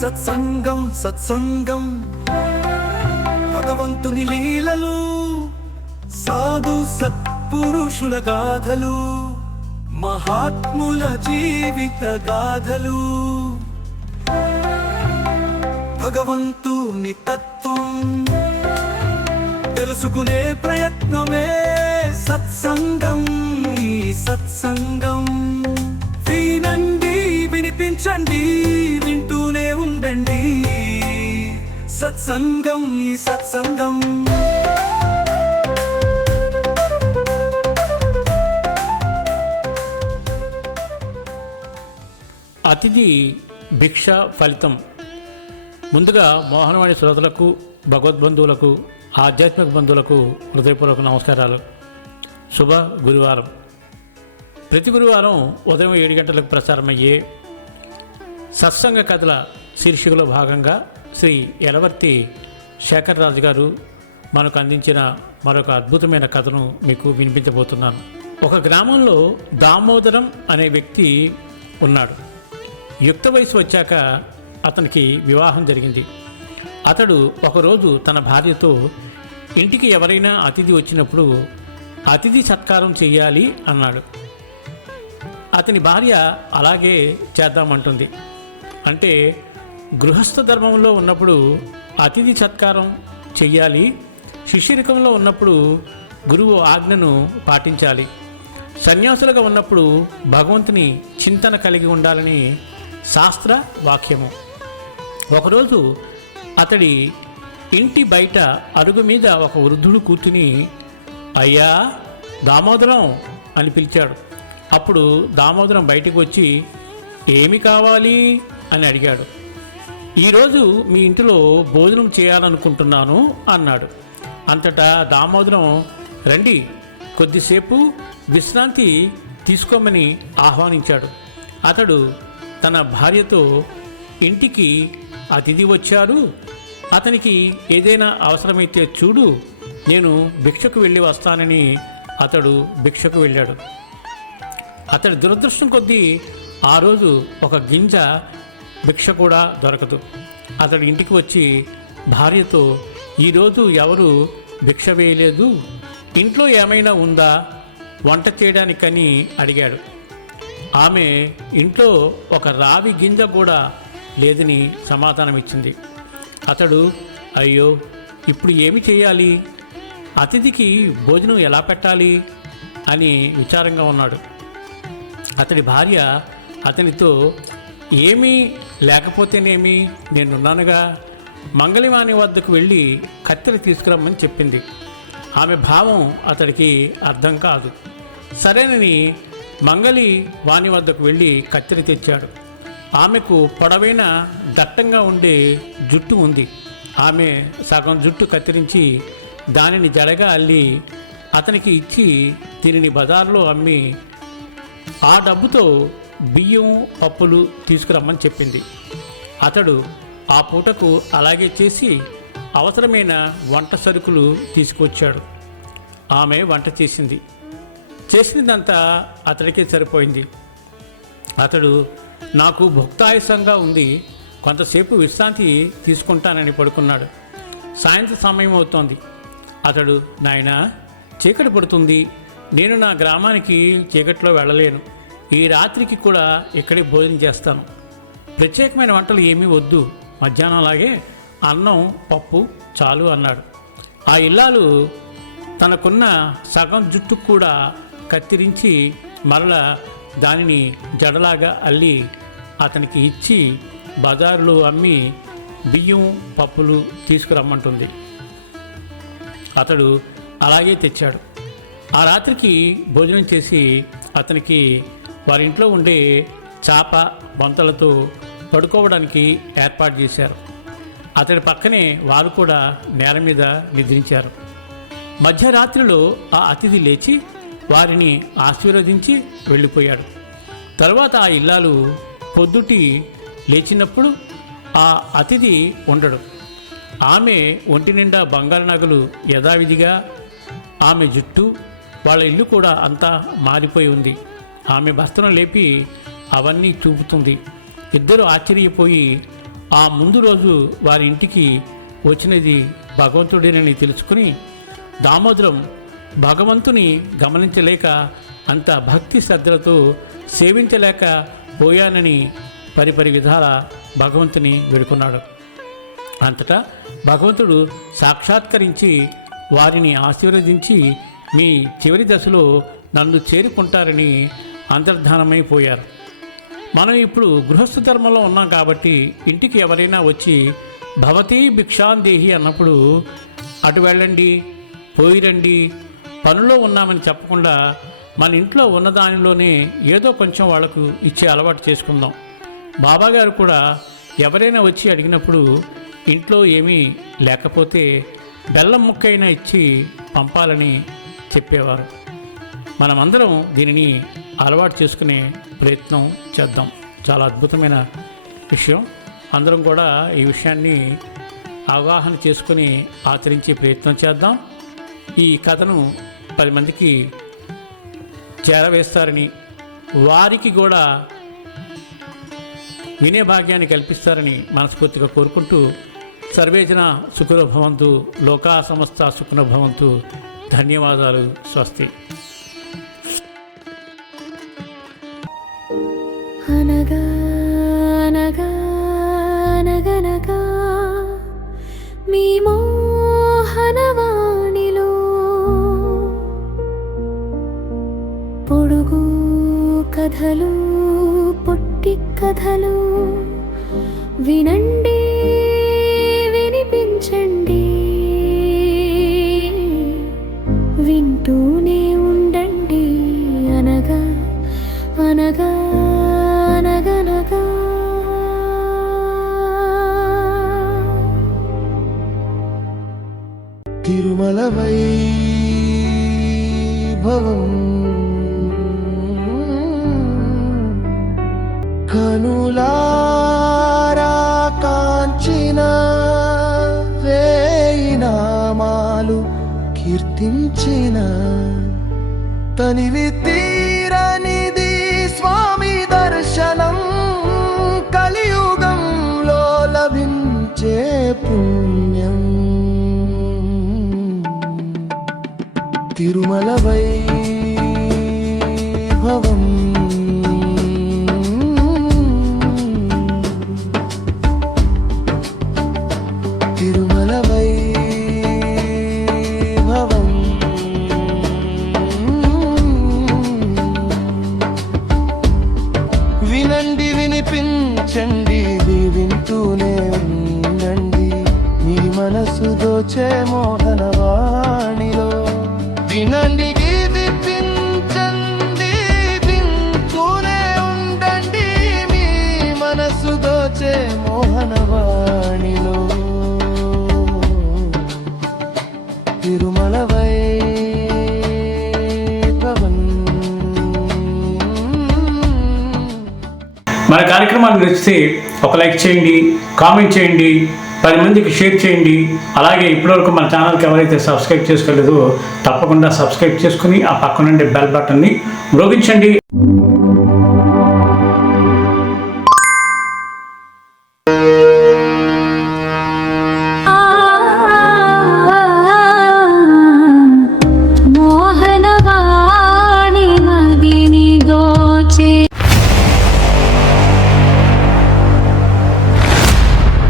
సత్సంగం సత్సంగం భగవంతుని లీలలు సాధు సత్పురుషుల గాథలు మహాత్ముల జీవిత గాథలు భగవంతుని తత్వం తెలుసుకునే ప్రయత్నమే సత్సంగం. ఈ సత్సంగం వినండి, వినిపించండి, వింటూనే ఉండండి. సత్సంగం ఈ సత్సంగం. అతిథి భిక్ష ఫలితం. ముందుగా మోహనవాణి శ్రోతలకు, భగవద్బంధువులకు, ఆధ్యాత్మిక బంధువులకు హృదయపూర్వక నమస్కారాలు. శుభ గురువారం. ప్రతి గురువారం ఉదయం 7 గంటలకు ప్రసారమయ్యే సత్సంగ కథల శీర్షికలో భాగంగా శ్రీ యలవర్తి శేఖర్ రాజు గారు మనకు అందించిన మరొక అద్భుతమైన కథను మీకు వినిపించబోతున్నాను. ఒక గ్రామంలో దామోదరం అనే వ్యక్తి ఉన్నాడు. యుక్త వయసు వచ్చాక అతనికి వివాహం జరిగింది. అతడు ఒకరోజు తన భార్యతో ఇంటికి ఎవరైనా అతిథి వచ్చినప్పుడు అతిథి సత్కారం చెయ్యాలి అన్నాడు. అతని భార్య అలాగే చేద్దామంటుంది. అంటే గృహస్థ ధర్మంలో ఉన్నప్పుడు అతిథి సత్కారం చెయ్యాలి, శిష్యరికంలో ఉన్నప్పుడు గురువు ఆజ్ఞను పాటించాలి, సన్యాసులుగా ఉన్నప్పుడు భగవంతుని చింతన కలిగి ఉండాలని శాస్త్ర వాక్యము. ఒకరోజు అతడి ఇంటి బయట అరుగు మీద ఒక వృద్ధుడు కూర్చుని అయ్యా దామోదరం అని పిలిచాడు. అప్పుడు దామోదరం బయటికి వచ్చి ఏమి కావాలి అని అడిగాడు. ఈరోజు మీ ఇంటిలో భోజనం చేయాలనుకుంటున్నాను అన్నాడు. అంతటా దామోదరం రండి, కొద్దిసేపు విశ్రాంతి తీసుకోమని ఆహ్వానించాడు. అతడు తన భార్యతో ఇంటికి అతిథి వచ్చారు, అతనికి ఏదైనా అవసరమైతే చూడు, నేను భిక్షకు వెళ్ళి వస్తానని అతడు భిక్షకు వెళ్ళాడు. అతడి దురదృష్టం కొద్దీ ఆ రోజు ఒక గింజ భిక్ష కూడా దొరకదు. అతడి ఇంటికి వచ్చి భార్యతో ఈరోజు ఎవరు భిక్ష వేయలేదు, ఇంట్లో ఏమైనా ఉందా వంట చేయడానికని అడిగాడు. ఆమె ఇంట్లో ఒక రావి గింజ కూడా లేదని సమాధానమిచ్చింది. అతడు అయ్యో ఇప్పుడు ఏమి చేయాలి, అతిథికి భోజనం ఎలా పెట్టాలి అని విచారంగా ఉన్నాడు. అతడి భార్య అతనితో ఏమీ లేకపోతేనేమి, నేనున్నానుగా, మంగళవాణి వద్దకు వెళ్ళి కత్తెర తీసుకురమ్మని చెప్పింది. ఆమె భావం అతడికి అర్థం కాదు. సరేనని మంగళి వాణి వద్దకు వెళ్ళి కత్తెర తెచ్చాడు. ఆమెకు పొడవైన దట్టంగా ఉండే జుట్టు ఉంది. ఆమె సగం జుట్టు కత్తిరించి దానిని జడగా అల్లి అతనికి ఇచ్చి దీనిని బజార్లో అమ్మి ఆ డబ్బుతో బియ్యం పప్పులు తీసుకురమ్మని చెప్పింది. అతడు ఆ పూటకు అలాగే చేసి అవసరమైన వంట సరుకులు తీసుకువచ్చాడు. ఆమె వంట చేసింది. చేసినదంతా అతడికే సరిపోయింది. అతడు నాకు భుక్తాయసంగా ఉంది, కొంతసేపు విశ్రాంతి తీసుకుంటానని పడుకున్నాడు. సాయంత్రం సమయం అవుతోంది. అతడు నాయనా చీకటి పడుతుంది, నేను నా గ్రామానికి చీకట్లో వెళ్ళలేను, ఈ రాత్రికి కూడా ఇక్కడే భోజనం చేస్తాను, ప్రత్యేకమైన వంటలు ఏమీ వద్దు, మధ్యాహ్నంలాగే అన్నం పప్పు చాలు అన్నాడు. ఆ ఇల్లాలు తనకున్న సగం జుట్టు కూడా కత్తిరించి మరలా దానిని జడలాగా అల్లి అతనికి ఇచ్చి బజారులో అమ్మి బియ్యం పప్పులు తీసుకురమ్మంటుంది. అతడు అలాగే తెచ్చాడు. ఆ రాత్రికి భోజనం చేసి అతనికి వారింట్లో ఉండే చాప బొంతలతో పడుకోవడానికి ఏర్పాటు చేశారు. అతడి పక్కనే వారు కూడా నేల మీద నిద్రించారు. మధ్యరాత్రిలో ఆ అతిథి లేచి వారిని ఆశీర్వదించి వెళ్ళిపోయాడు. తరువాత ఆ ఇల్లాలు పొద్దుటి లేచినప్పుడు ఆ అతిథి ఉండడు. ఆమె ఒంటి నిండా బంగారు నగలు యథావిధిగా, ఆమె జుట్టు, వాళ్ళ ఇల్లు కూడా అంతా మారిపోయి ఉంది. ఆమె భర్తను లేపి అవన్నీ చూపుతుంది. ఇద్దరు ఆశ్చర్యపోయి ఆ ముందు రోజు వారి ఇంటికి వచ్చినది భగవంతుడేనని తెలుసుకుని దామోదరం భగవంతుని గమనించలేక అంత భక్తి శ్రద్ధలతో సేవించలేక పోయానని పరిపరి విధాల భగవంతుని వేడుకున్నాడు. అంతటా భగవంతుడు సాక్షాత్కరించి వారిని ఆశీర్వదించి మీ చివరి దశలో నన్ను చేరుకుంటారని అంతర్ధానమైపోయారు. మనం ఇప్పుడు గృహస్థ ధర్మంలో ఉన్నాం కాబట్టి ఇంటికి ఎవరైనా వచ్చి భవతీ భిక్షాందేహి అన్నప్పుడు అటు వెళ్ళండి, పోయిరండి, పనుల్లో ఉన్నామని చెప్పకుండా మన ఇంట్లో ఉన్న దానిలోనే ఏదో కొంచెం వాళ్లకు ఇచ్చే అలవాటు చేసుకుందాం. బాబాగారు కూడా ఎవరైనా వచ్చి అడిగినప్పుడు ఇంట్లో ఏమీ లేకపోతే బెల్లం ముక్కైనా ఇచ్చి పంపాలని చెప్పేవారు. మనమందరం దీనిని అలవాటు చేసుకునే ప్రయత్నం చేద్దాం. చాలా అద్భుతమైన విషయం. అందరం కూడా ఈ విషయాన్ని అవగాహన చేసుకుని ఆచరించే ప్రయత్నం చేద్దాం. ఈ కథను 10 మందికి చేరవేస్తారని, వారికి కూడా వినే భాగ్యాన్ని కల్పిస్తారని మనస్ఫూర్తిగా కోరుకుంటూ సర్వేజన సుఖినో భవంతు, లోకా సమస్త సుఖినో భవంతు. ధన్యవాదాలు. స్వస్తి. అనగా అనగా అనగనగా మీ మోహనవాణిలో పొడుగు కథలు, పొట్టి కథలు వినండి, వినిపించండి, వింటూనే ఉండండి. అనగా అనగా అనగనగా. తిరుమల వైభవం కనులారా కాంచిన వేయి నామాలు కీర్తించిన తనివి తీరనిది స్వామి దర్శనం, కలియుగంలో లభించే పుణ్యం. తిరుమల వైభవం తిరుమల వైభవం. వినండి, వినిపించండి, వింటూనే ఉండండి, మీ మనసు దోచే మోహనవాణిలో. వినండి, వినిపించండి, వింటూనే ఉండండి, మీ మనసు దోచే మోహనవాణిలో. తిరుమల వైభవం. మన కార్యక్రమాన్ని నచ్చితే ఒక లైక్ చేయండి, కామెంట్ చేయండి, 10 మందికి షేర్ చేయండి. అలాగే ఇప్పటివరకు మన ఛానల్కి ఎవరైతే సబ్స్క్రైబ్ చేసుకోలేదో తప్పకుండా సబ్స్క్రైబ్ చేసుకుని ఆ పక్కనుండే బెల్ బటన్ని మ్రోగించండి. మోహనవాణి మదిని దోచే